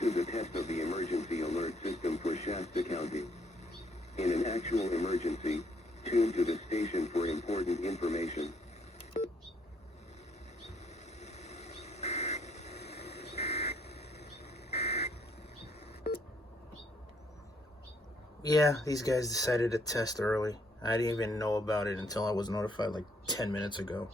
This is a test of the emergency alert system for Shasta County. In an actual emergency, tune to the station for important information. Yeah, these guys decided to test early. I didn't even know about it until I was notified like 10 minutes ago.